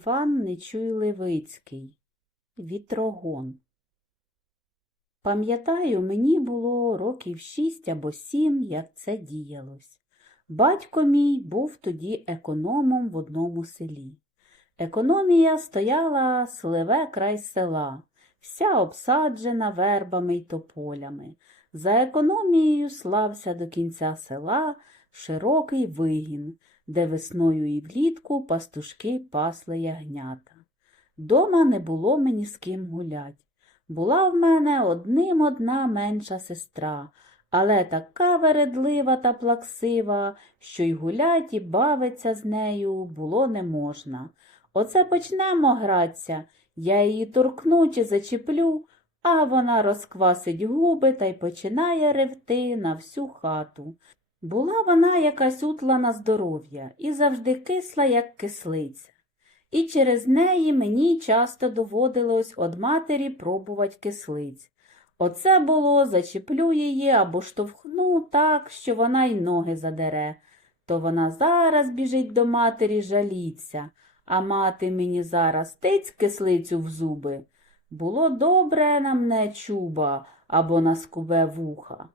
Іван Нечуй Левицький Вітрогон Пам'ятаю, мені було років шість або сім, як це діялось. Батько мій був тоді економом в одному селі. Економія стояла сливе край села, вся обсаджена вербами й тополями. За економією слався до кінця села широкий вигін, де весною і влітку пастушки пасли ягнята. Дома не було мені з ким гулять. Була в мене одним одна менша сестра, але така вередлива та плаксива, що й гулять і бавиться з нею було не можна. Оце почнемо гратися, я її торкну чи зачеплю, а вона розквасить губи та й починає ревти на всю хату. Була вона якась утла на здоров'я і завжди кисла, як кислиця. І через неї мені часто доводилось од матері пробувати кислиць. Оце було, зачеплю її або штовхну так, що вона й ноги задере. То вона зараз біжить до матері жаліться, а мати мені зараз тиць кислицю в зуби. Було добре на мене чуба або на скубе вуха.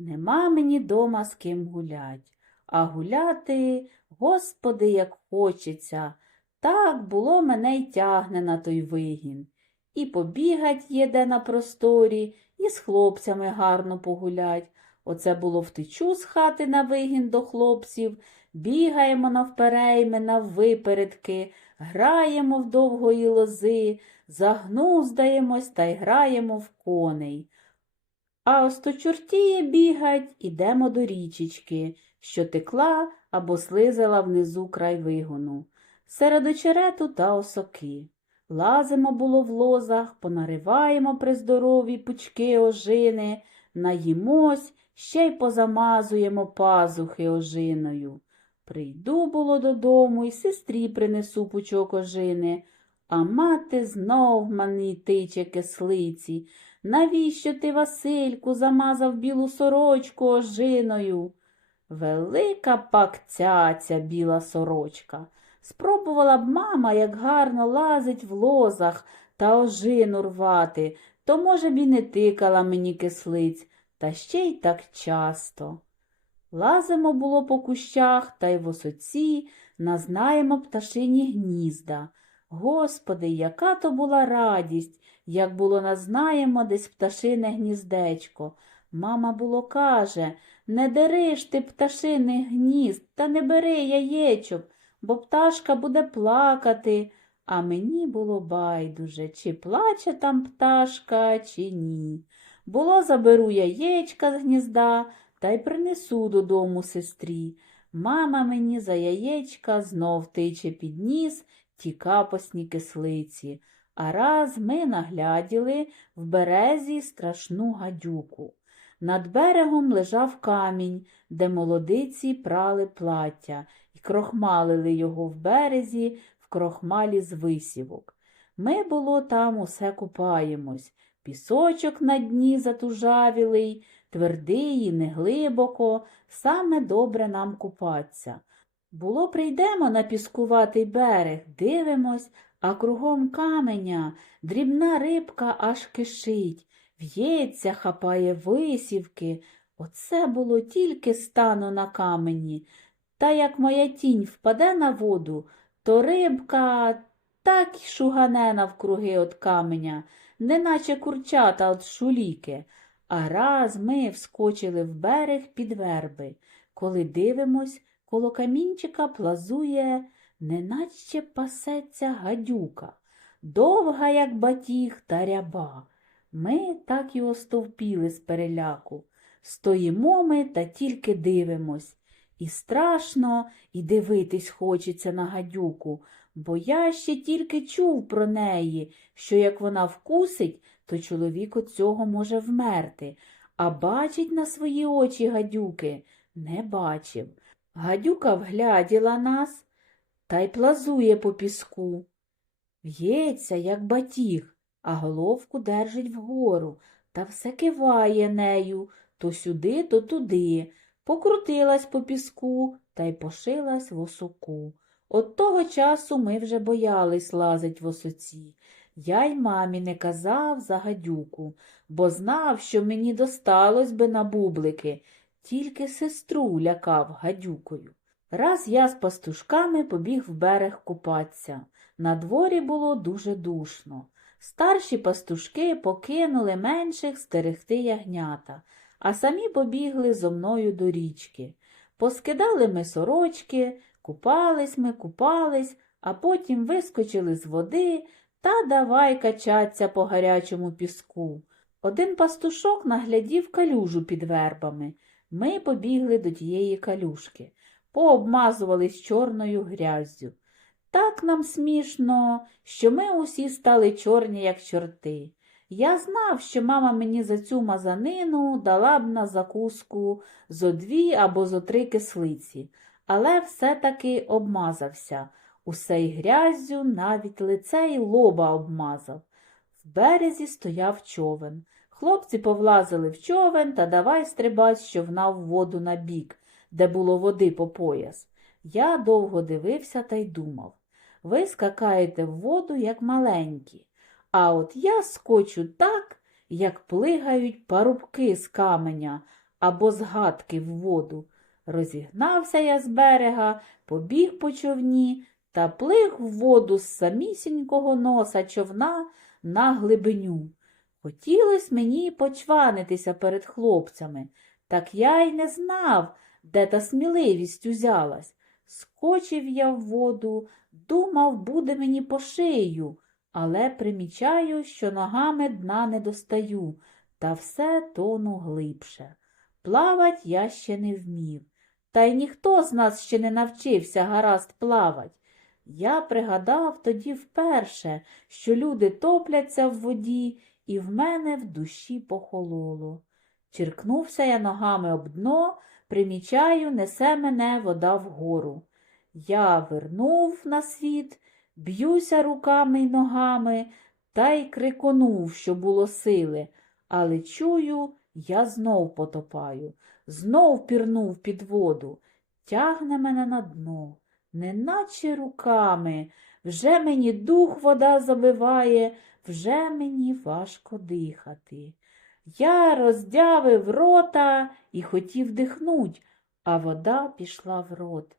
Нема мені дома з ким гулять, а гуляти, господи, як хочеться. Так було мене й тягне на той вигін. І побігать є де на просторі, і з хлопцями гарно погулять. Оце було втечу з хати на вигін до хлопців, бігаємо навперейми, наввипередки, граємо в довгої лози, загнуздаємось та й граємо в коней. А ось чортіє бігать, ідемо до річечки, що текла або слизала внизу край вигону серед очерету та осоки. Лазимо було в лозах, понариваємо при здорові пучки ожини, наїмось, ще й позамазуємо пазухи ожиною. Прийду було додому і сестрі принесу пучок ожини, а мати знов мені тиче кислиці. Навіщо ти, Васильку, замазав білу сорочку ожиною? Велика пак цяця біла сорочка. Спробувала б мама, як гарно лазить в лозах та ожину рвати, то, може б, і не тикала мені кислиць, та ще й так часто. Лазимо було по кущах та й в осоці, назнаємо пташині гнізда. Господи, яка то була радість, як було назнаємо десь пташине гніздечко. Мама було каже не дериш ти пташиних гнізд та не бери яєчок бо пташка буде плакати, а мені було байдуже, чи плаче там пташка, чи ні. Було, заберу яєчка з гнізда та й принесу додому сестрі. Мама мені за яєчка знов тиче під ніс ті капосні кислиці. А раз ми нагляділи в березі страшну гадюку. Над берегом лежав камінь, де молодиці прали плаття, і крохмалили його в березі в крохмалі з висівок. Ми, було, там усе купаємось. Пісочок на дні затужавілий, твердий і неглибоко, саме добре нам купаться. Було, прийдемо на піскуватий берег, дивимось, а кругом каменя дрібна рибка аж кишить, в'ється, хапає висівки. Оце було тільки стану на камені. Та як моя тінь впаде на воду, то рибка так шугане навкруги от каменя, неначе курчата от шуліки. А раз ми вскочили в берег під верби. Коли дивимось, коло камінчика плазує, неначе пасеться гадюка, довга, як батіг та ряба. Ми так і остовпіли з переляку. Стоїмо ми та тільки дивимось. І страшно, і дивитись хочеться на гадюку, бо я ще тільки чув про неї, що як вона вкусить, то чоловік от цього може вмерти, а бачить на свої очі гадюки не бачив. Гадюка вгляділа нас та й плазує по піску. В'ється, як батіг, а головку держить вгору та все киває нею то сюди, то туди покрутилась по піску та й пошилась в осоку. От того часу ми вже боялись лазить в осоці. Я й мамі не казав за гадюку, бо знав, що мені досталось би на бублики, тільки сестру лякав гадюкою. Раз я з пастушками побіг в берег купатися. На дворі було дуже душно. Старші пастушки покинули менших стерегти ягнята, а самі побігли зо мною до річки. Поскидали ми сорочки, купались ми, купались, а потім вискочили з води та давай качаться по гарячому піску. Один пастушок наглядів калюжу під вербами. Ми побігли до тієї калюшки, пообмазувались чорною гряззю. Так нам смішно, що ми усі стали чорні, як чорти. Я знав, що мама мені за цю мазанину дала б на закуску зо дві або зо три кислиці, але все-таки обмазався. Усе й гряззю навіть лице й лоба обмазав. В березі стояв човен. Хлопці повлазили в човен та давай стрибать з в воду на бік, де було води по пояс. Я довго дивився та й думав. Ви скакаєте в воду, як маленькі, а от я скочу так, як плигають парубки з каменя або з гадки в воду. Розігнався я з берега, побіг по човні та плиг в воду з самісінького носа човна на глибиню. Хотілось мені почванитися перед хлопцями, так я й не знав, де та сміливість узялась. Скочив я в воду, думав, буде мені по шию, але примічаю, що ногами дна не достаю, та все тону глибше. Плавать я ще не вмів, та й ніхто з нас ще не навчився гаразд плавать. Я пригадав тоді вперше, що люди топляться в воді, і в мене в душі похололо. Черкнувся я ногами об дно, примічаю, несе мене вода вгору. Я вернув на світ, б'юся руками й ногами та й криконув, що було сили, але чую, я знов потопаю, знов пірнув під воду, тягне мене на дно, неначе руками. Вже мені дух вода забиває, вже мені важко дихати. Я роздявив рота і хотів дихнуть, а вода пішла в рот.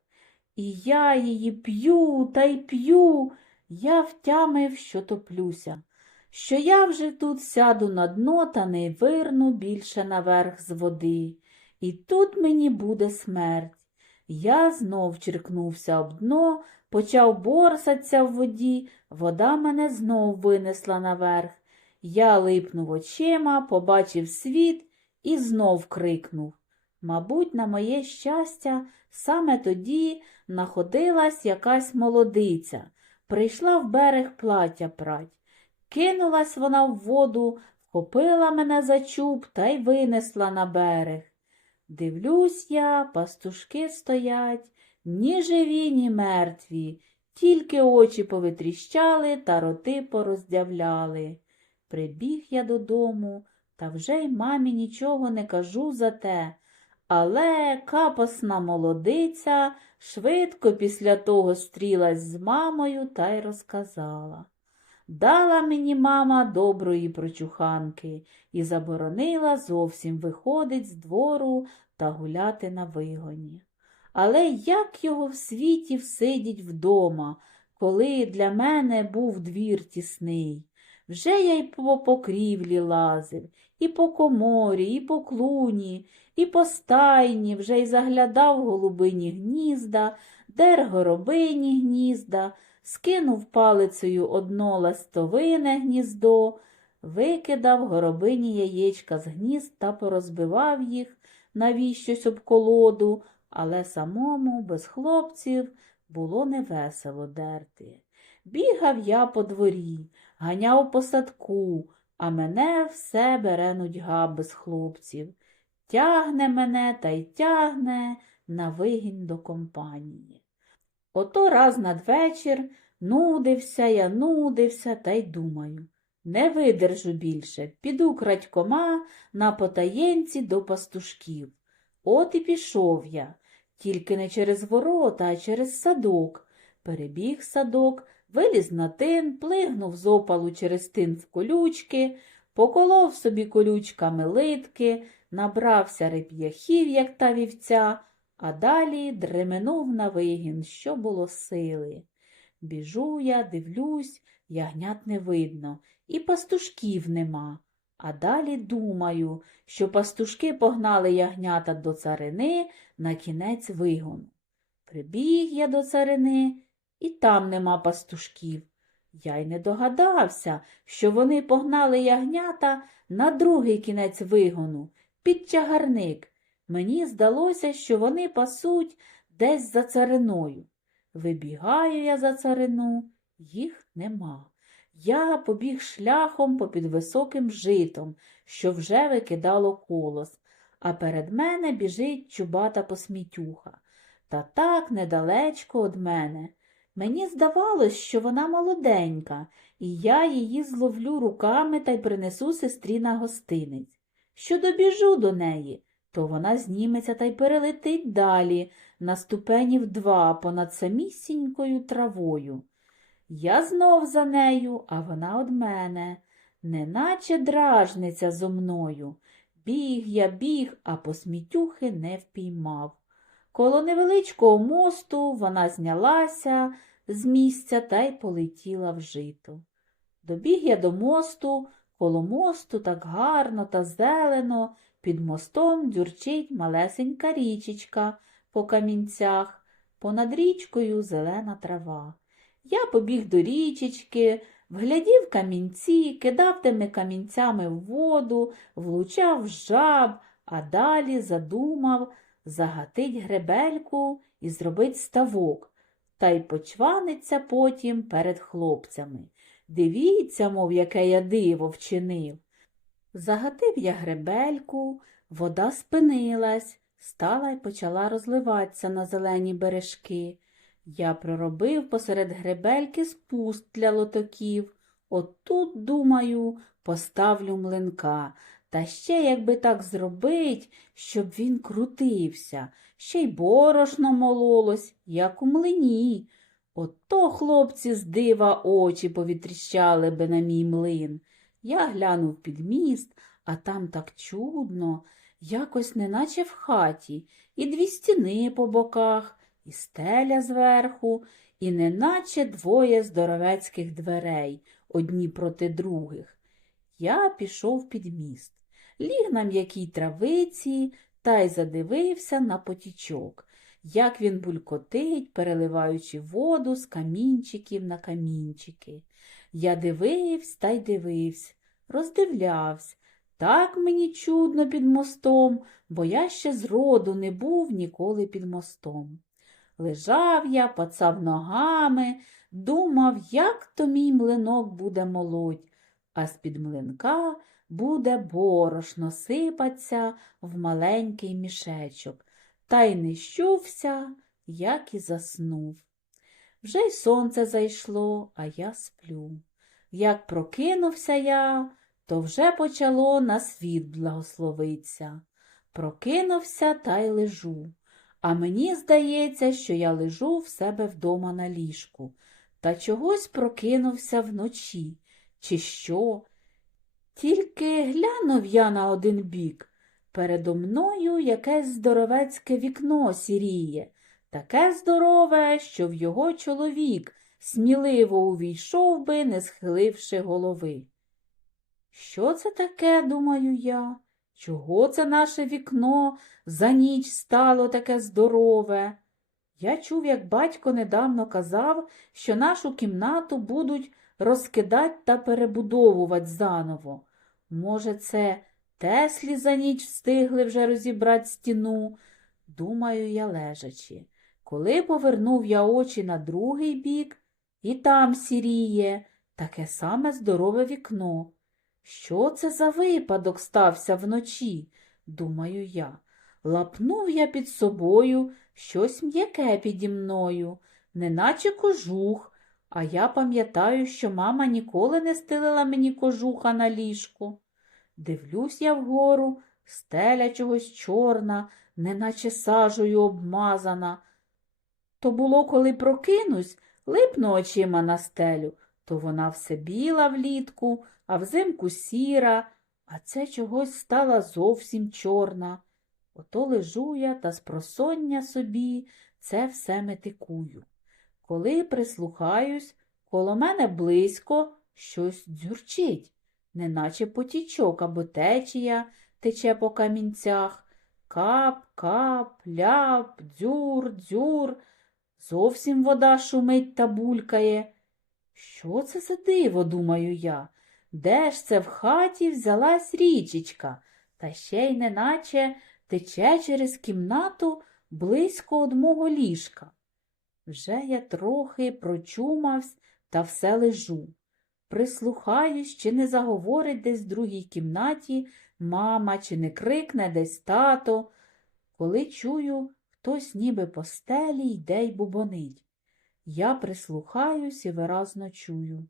І я її п'ю та й п'ю, я втямив, що топлюся, що я вже тут сяду на дно та не вирну більше наверх з води, і тут мені буде смерть. Я знов черкнувся об дно, почав борсатися в воді, вода мене знов винесла наверх. Я липнув очима, побачив світ і знов крикнув. Мабуть, на моє щастя, саме тоді находилась якась молодиця, прийшла в берег плаття прать. Кинулась вона в воду, вхопила мене за чуб та й винесла на берег. Дивлюсь я, пастушки стоять, ні живі, ні мертві, тільки очі повитріщали та роти пороздявляли. Прибіг я додому, та вже й мамі нічого не кажу за те. Але капосна молодиця швидко після того стрілась з мамою та й розказала. Дала мені мама доброї прочуханки і заборонила зовсім виходить з двору та гуляти на вигоні. Але як його в світі всидіть вдома, коли для мене був двір тісний? Вже я й по покрівлі лазив, і по коморі, і по клуні, і по стайні вже й заглядав голубині гнізда, дер горобині гнізда, скинув палицею одно ластовине гніздо, викидав горобині яєчка з гнізд та порозбивав їх навіщось об колоду, але самому без хлопців було невесело дерти. Бігав я по дворі, ганяв по садку, а мене все бере нудьга без хлопців. Тягне мене та й тягне на вигін до компанії. Ото раз надвечір нудився я, нудився та й думаю. Не видержу більше, піду крадькома на потаєнці до пастушків. От і пішов я, тільки не через ворота, а через садок. перебіг садок, виліз на тин, плигнув з опалу через тин в колючки, поколов собі колючками литки, набрався реп'яхів, як та вівця, а далі дременув на вигін, що було сили. Біжу я, дивлюсь, ягнят не видно, і пастушків нема. А далі думаю, що пастушки погнали ягнята до царини на кінець вигону. Прибіг я до царини, і там нема пастушків. Я й не догадався, що вони погнали ягнята на другий кінець вигону, під чагарник. Мені здалося, що вони пасуть десь за цариною. Вибігаю я за царину, їх нема. Я побіг шляхом попід високим житом, що вже викидало колос, а перед мене біжить чубата посмітюха. Та так недалечко од мене. Мені здавалось, що вона молоденька, і я її зловлю руками та й принесу сестрі на гостинець. Що добіжу до неї, то вона зніметься та й перелетить далі, на ступенів два понад самісінькою травою. Я знов за нею, а вона од мене, неначе дражниця зо мною. Біг я біг, а посмітюхи не впіймав. Коло невеличкого мосту вона знялася з місця та й полетіла в жито. Добіг я до мосту, коло мосту так гарно та зелено, під мостом дзюрчить малесенька річечка по камінцях, понад річкою зелена трава. Я побіг до річечки, вглядів камінці, кидав тими камінцями в воду, влучав жаб, а далі задумав загатить гребельку і зробить ставок, та й почваниться потім перед хлопцями. Дивіться, мов, яке я диво вчинив. Загатив я гребельку, вода спинилась, стала й почала розливатися на зелені бережки. Я проробив посеред гребельки спуск для лотоків. Отут, думаю, поставлю млинка. Та ще, якби так зробить, щоб він крутився, ще й борошно мололось, як у млині. Ото хлопці з дива очі повітріщали би на мій млин. Я глянув під міст, а там так чудно, якось неначе в хаті, і дві стіни по боках, і стеля зверху, і неначе двоє здоровецьких дверей, одні проти других. Я пішов під міст, ліг на м'якій травиці та й задивився на потічок, як він булькотить, переливаючи воду з камінчиків на камінчики. Я дивився та й дивився, роздивлявся. Так мені чудно під мостом, бо я ще зроду не був ніколи під мостом. Лежав я, пацав ногами, думав, як то мій млинок буде молоть, а з-під млинка буде борошно сипаться в маленький мішечок, та й не щувся, як і заснув. Вже й сонце зайшло, а я сплю. Як прокинувся я, то вже почало на світ благословиться. Прокинувся та й лежу. А мені здається, що я лежу в себе вдома на ліжку, та чогось прокинувся вночі, чи що. Тільки глянув я на один бік. Передо мною якесь здоровецьке вікно сіріє, таке здорове, що в його чоловік сміливо увійшов би, не схиливши голови. Що це таке, думаю я? Чого це наше вікно за ніч стало таке здорове? Я чув, як батько недавно казав, що нашу кімнату будуть розкидать та перебудовувати заново. Може, це Теслі за ніч встигли вже розібрати стіну, думаю я лежачи. Коли повернув я очі на другий бік, і там сіріє таке саме здорове вікно. Що це за випадок стався вночі? думаю я. Лапнув я під собою щось м'яке піді мною, неначе кожух, а я пам'ятаю, що мама ніколи не стелила мені кожуха на ліжку. Дивлюсь я вгору, стеля чогось чорна, неначе сажею обмазана. То було, коли прокинусь, липну очима на стелю, то вона все біла влітку, а взимку сіра, а це чогось стала зовсім чорна. Ото лежу я та спросоння собі це все метикую. Коли прислухаюсь, коло мене близько щось дзюрчить, неначе потічок або течія тече по камінцях. Кап, кап, ляп, дзюр, дзюр. Зовсім вода шумить та булькає. Що це за диво, думаю я? Де ж це в хаті взялась річечка, та ще й неначе тече через кімнату близько од мого ліжка. Вже я трохи прочумавсь та все лежу. Прислухаюсь, чи не заговорить десь в другій кімнаті мама, чи не крикне десь тато, коли чую, хтось ніби по стелі йде й бубонить. Я прислухаюсь і виразно чую.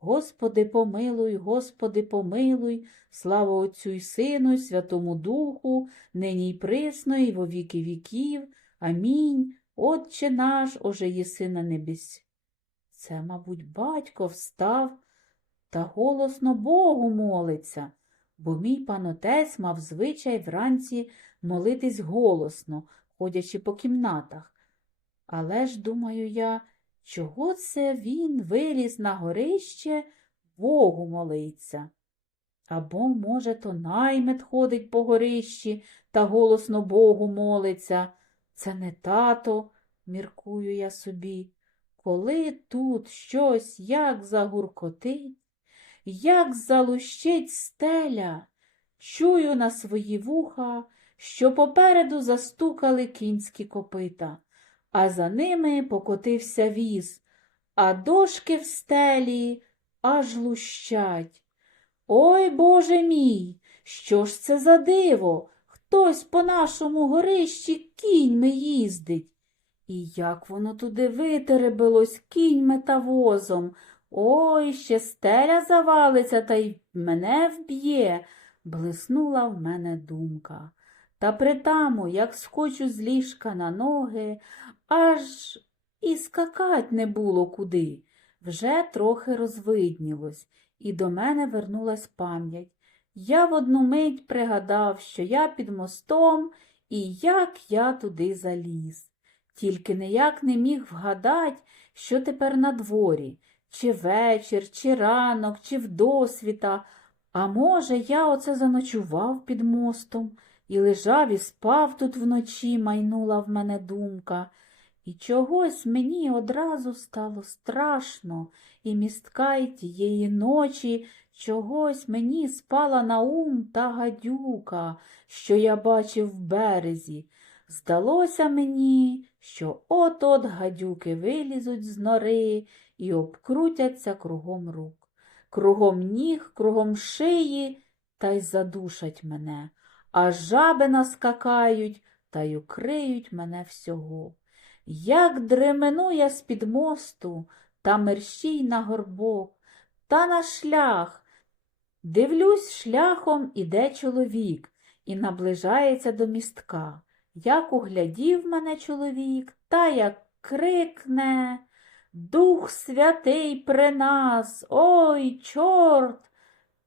Господи, помилуй, Господи, помилуй, слава Отцю й Сину, й Святому Духу, нині й присно, і во віки віків. Амінь. Отче наш, оже єси на небесі. Це, мабуть, батько встав та голосно Богу молиться, бо мій пан отець мав звичай вранці молитись голосно, ходячи по кімнатах. Але ж, думаю я, чого це він виліз на горище Богу молиться? Або, може, то наймит ходить по горищі та голосно Богу молиться. Це не тато, міркую я собі. Коли тут щось як загуркотить, як залущить стеля, чую на свої вуха, що попереду застукали кінські копита, а за ними покотився віз, а дошки в стелі аж лущать. Ой, Боже мій, що ж це за диво? Хтось по нашому горищі кіньми їздить. І як воно туди витеребилось кіньми та возом. Ой, ще стеля завалиться та й мене вб'є, блиснула в мене думка. Та притаму, як скочу з ліжка на ноги, аж і скакать не було куди. Вже трохи розвиднілось, і до мене вернулась пам'ять. Я в одну мить пригадав, що я під мостом і як я туди заліз. Тільки ніяк не міг вгадать, що тепер на дворі, чи вечір, чи ранок, чи вдосвіта. А може, я оце заночував під мостом і лежав і спав тут вночі, майнула в мене думка. І чогось мені одразу стало страшно, і містка й тієї ночі чогось мені спала на ум та гадюка, що я бачив в березі. Здалося мені, що от-от гадюки вилізуть з нори і обкрутяться кругом рук, кругом ніг, кругом шиї та й задушать мене, а жаби наскакають та й укриють мене всього. Як дремену я з-під мосту та мерщій на горбок, та на шлях. Дивлюсь, шляхом іде чоловік і наближається до містка. Як углядів мене чоловік, та як крикне Дух святий при нас, ой, чорт,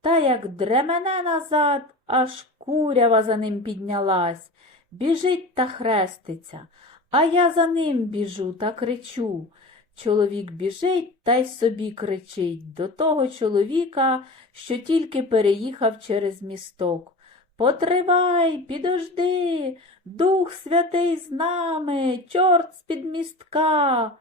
та як дремене назад, аж курява за ним піднялась, біжить та хреститься, а я за ним біжу та кричу. Чоловік біжить та й собі кричить до того чоловіка, що тільки переїхав через місток. Потривай, підожди, Дух Святий з нами, чорт з-під містка.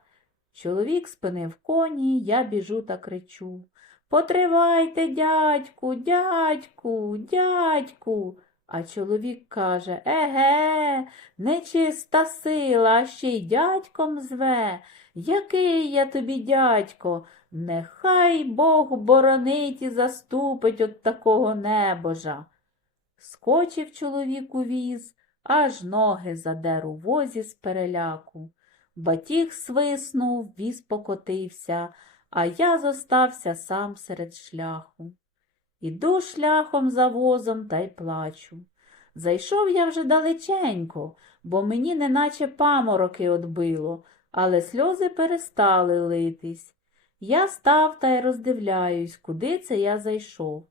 Чоловік спинив коні, я біжу та кричу. Потривайте, дядьку, дядьку, дядьку. А чоловік каже Еге, нечиста сила, ще й дядьком зве. Який я тобі дядько? Нехай Бог боронить і заступить от такого небожа. Скочив чоловік у віз, аж ноги задер у возі з переляку. Батіг свиснув, віз покотився, а я зостався сам серед шляху. Іду шляхом за возом та й плачу. Зайшов я вже далеченько, бо мені неначе памороки отбило, але сльози перестали литись. Я став та й роздивляюсь, куди це я зайшов.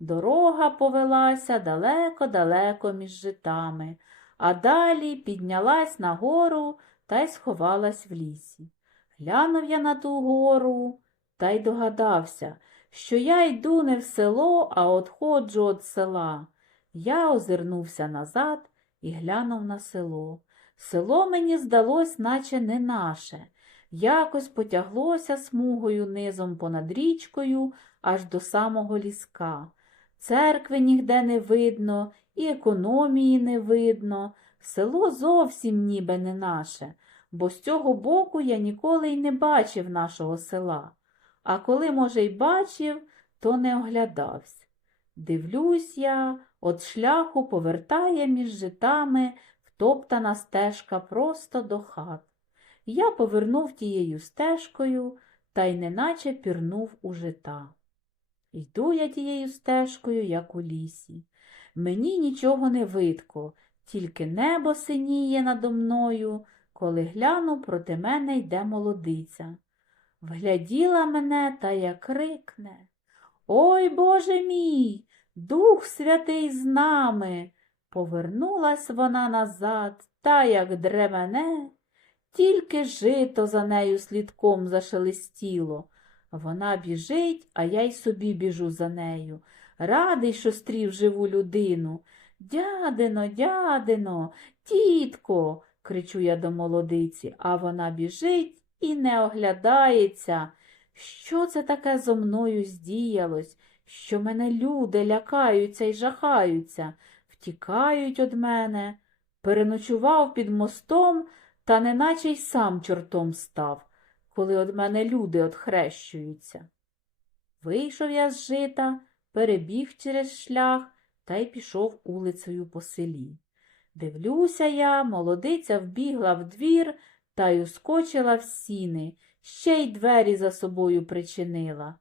Дорога повелася далеко-далеко між житами, а далі піднялась на гору та й сховалась в лісі. Глянув я на ту гору та й догадався, що я йду не в село, а отходжу від села. Я озирнувся назад і глянув на село. Село мені здалось, наче не наше. Якось потяглося смугою низом понад річкою аж до самого ліска. Церкви ніде не видно, і економії не видно. Село зовсім ніби не наше, бо з цього боку я ніколи й не бачив нашого села. А коли, може, й бачив, то не оглядався. Дивлюсь я, от шляху повертає між житами втоптана стежка просто до хат. Я повернув тією стежкою та й неначе пірнув у жита. Йду я тією стежкою, як у лісі. Мені нічого не видко, тільки небо синіє надо мною, коли гляну, проти мене йде молодиця. Вгляділа мене та як крикне. Ой, Боже мій, Дух Святий з нами. Повернулась вона назад, та як дремене, тільки жито за нею слідком зашелестіло. Вона біжить, а я й собі біжу за нею. Радий, що стрів живу людину. Дядино, дядино, тітко, кричу я до молодиці, а вона біжить і не оглядається. Що це таке зо мною здіялось, що мене люди лякаються і жахаються, втікають од мене. Переночував під мостом, та неначе й сам чортом став, коли од мене люди отхрещуються. Вийшов я з жита, перебіг через шлях та й пішов улицею по селі. Дивлюся я, молодиця вбігла в двір та й ускочила в сіни, ще й двері за собою причинила.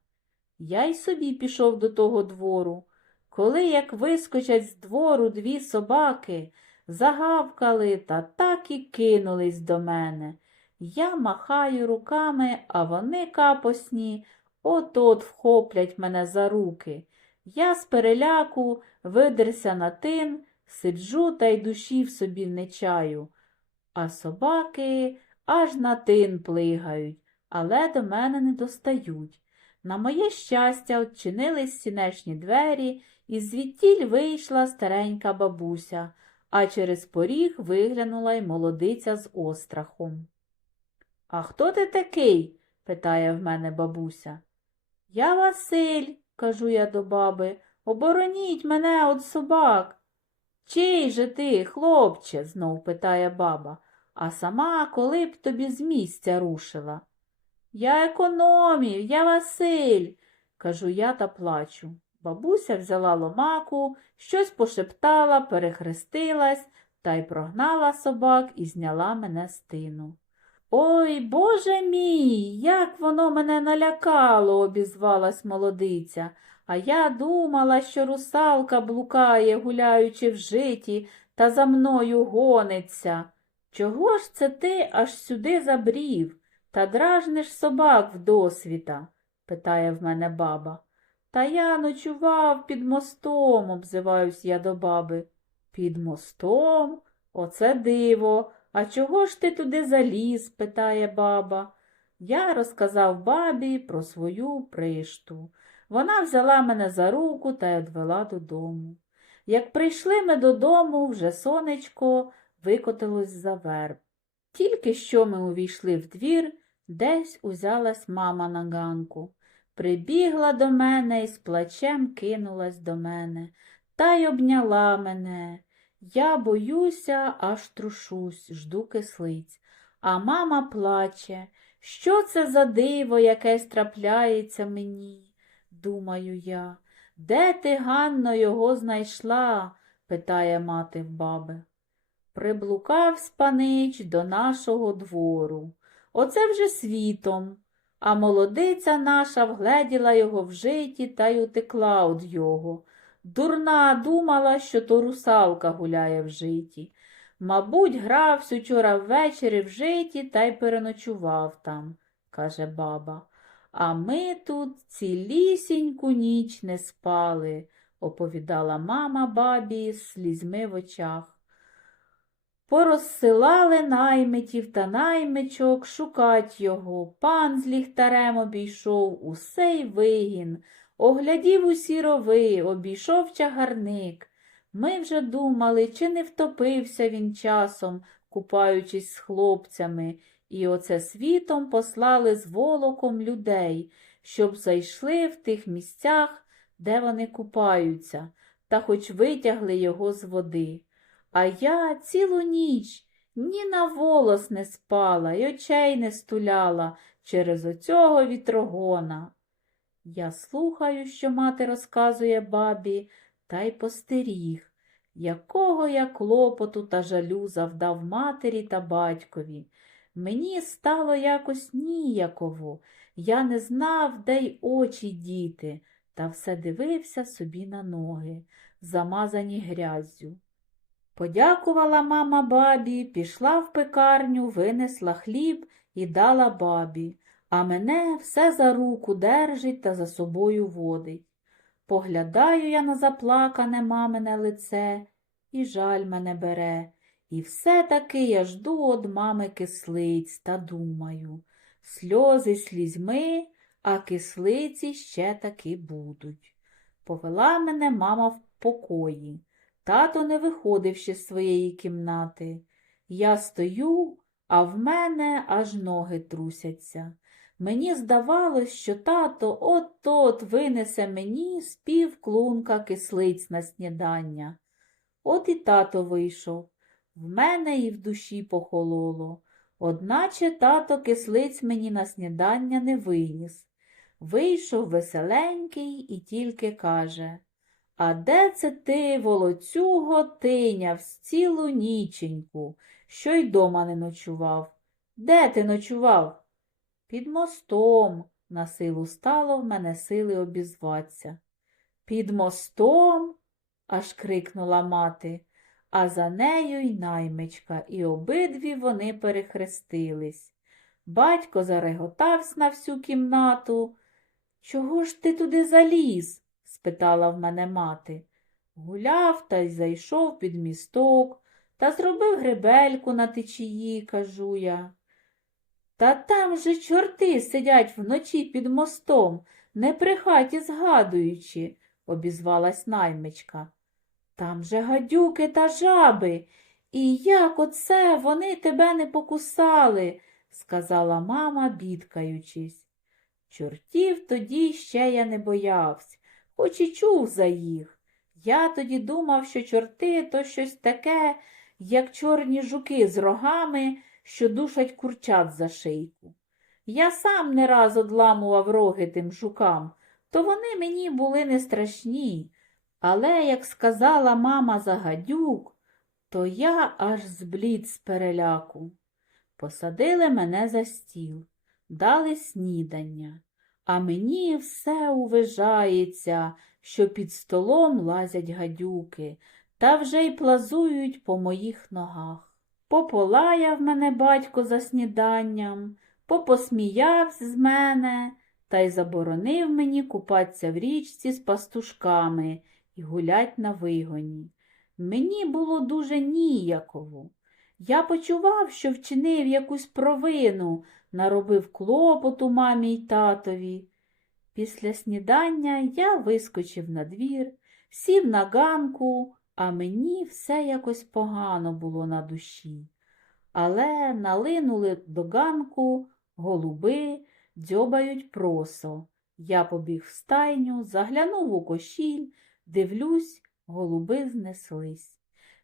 Я й собі пішов до того двору. Коли як вискочать з двору дві собаки, загавкали та так і кинулись до мене. Я махаю руками, а вони капосні, от-от вхоплять мене за руки. Я з переляку видерся на тин, сиджу та й душі в собі не чаю. А собаки аж на тин плигають, але до мене не достають. На моє щастя, odчинились сінешні двері, і звідтіль вийшла старенька бабуся, а через поріг виглянула й молодиця з острахом. А хто ти такий? питає в мене бабуся. Я Василь, кажу я до баби, обороніть мене від собак. Чий же ти, хлопче? знов питає баба, а сама коли б тобі з місця рушила. Я економів, я Василь, кажу я та плачу. Бабуся взяла ломаку, щось пошептала, перехрестилась та й прогнала собак і зняла мене з тину. Ой, Боже мій, як воно мене налякало, обізвалась молодиця. А я думала, що русалка блукає, гуляючи в житі, та за мною гониться. Чого ж це ти аж сюди забрів та дражниш собак вдосвіта? питає в мене баба. Та я ночував під мостом, обзиваюсь я до баби. Під мостом? Оце диво. А чого ж ти туди заліз? питає баба. Я розказав бабі про свою пришту. Вона взяла мене за руку та й одвела додому. Як прийшли ми додому, вже сонечко викотилось за верб. Тільки що ми увійшли в двір, десь узялась мама на ганку. Прибігла до мене і з плачем кинулась до мене та й обняла мене. Я боюся, аж трушусь, жду кислиць. А мама плаче. Що це за диво якесь трапляється мені? Думаю я. Де ти, Ганно, його знайшла? питає мати в баби. Приблукав спанич до нашого двору. Оце вже світом. А молодиця наша вгледіла його в житті та й утекла од його. Дурна думала, що то русалка гуляє в житі. Мабуть, грався учора ввечері в житі та й переночував там, каже баба. А ми тут цілісіньку ніч не спали, оповідала мама бабі з слізьми в очах. Порозсилали наймитів та наймичок шукать його. Пан з ліхтарем обійшов усей вигін, оглядів усі рови, обійшов чагарник. Ми вже думали, чи не втопився він часом, купаючись з хлопцями, і оце світом послали з волоком людей, щоб зайшли в тих місцях, де вони купаються, та хоч витягли його з води. А я цілу ніч ні на волос не спала й очей не стуляла через оцього вітрогона. Я слухаю, що мати розказує бабі, та й постеріг, якого я клопоту та жалю завдав матері та батькові. Мені стало якось ніяково, я не знав, де й очі діти, та все дивився собі на ноги, замазані гряззю. Подякувала мама бабі, пішла в пекарню, винесла хліб і дала бабі, а мене все за руку держить та за собою водить. Поглядаю я на заплакане мамине лице, і жаль мене бере. І все-таки я жду од мами кислиць та думаю, сльози слізьми, а кислиці ще таки будуть. Повела мене мама в покої. Тато не виходив ще з своєї кімнати. Я стою, а в мене аж ноги трусяться. Мені здавалось, що тато от-от винесе мені з пів клунка кислиць на снідання. От і тато вийшов. В мене і в душі похололо. Одначе тато кислиць мені на снідання не виніс. Вийшов веселенький і тільки каже А де це ти, волоцюго, тиняв з цілу ніченьку, що й дома не ночував? Де ти ночував? Під мостом, на силу стало в мене сили обізватися. Під мостом? аж крикнула мати, а за нею й наймичка, і обидві вони перехрестились. Батько зареготався на всю кімнату. Чого ж ти туди заліз? Спитала в мене мати. Гуляв та й зайшов під місток та зробив гребельку на течії, кажу я. Та там же чорти сидять вночі під мостом, не при хаті згадуючи, обізвалась наймичка. Там же гадюки та жаби. І як оце вони тебе не покусали, сказала мама, бідкаючись. Чортів тоді ще я не боявся, хоч і чув за їх. Я тоді думав, що чорти то щось таке, як чорні жуки з рогами, що душать курчат за шийку. Я сам не раз одламував роги тим жукам, то вони мені були не страшні. Але, як сказала мама за гадюк, то я аж зблід з переляку. Посадили мене за стіл, дали снідання, а мені все увижається, що під столом лазять гадюки та вже й плазують по моїх ногах. Пополаяв мене батько за сніданням, попосміявся з мене та й заборонив мені купатися в річці з пастушками і гулять на вигоні. Мені було дуже ніяково. Я почував, що вчинив якусь провину, наробив клопоту мамі й татові. Після снідання я вискочив на двір, сів на ганку, а мені все якось погано було на душі. Але налинули до ганку голуби, дзьобають просо. Я побіг в стайню, заглянув у кошіль, дивлюсь, голуби знеслись.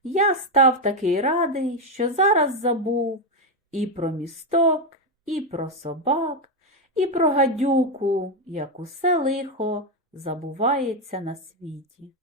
Я став такий радий, що зараз забув і про місток, і про собак, і про гадюку, як усе лихо забувається на світі.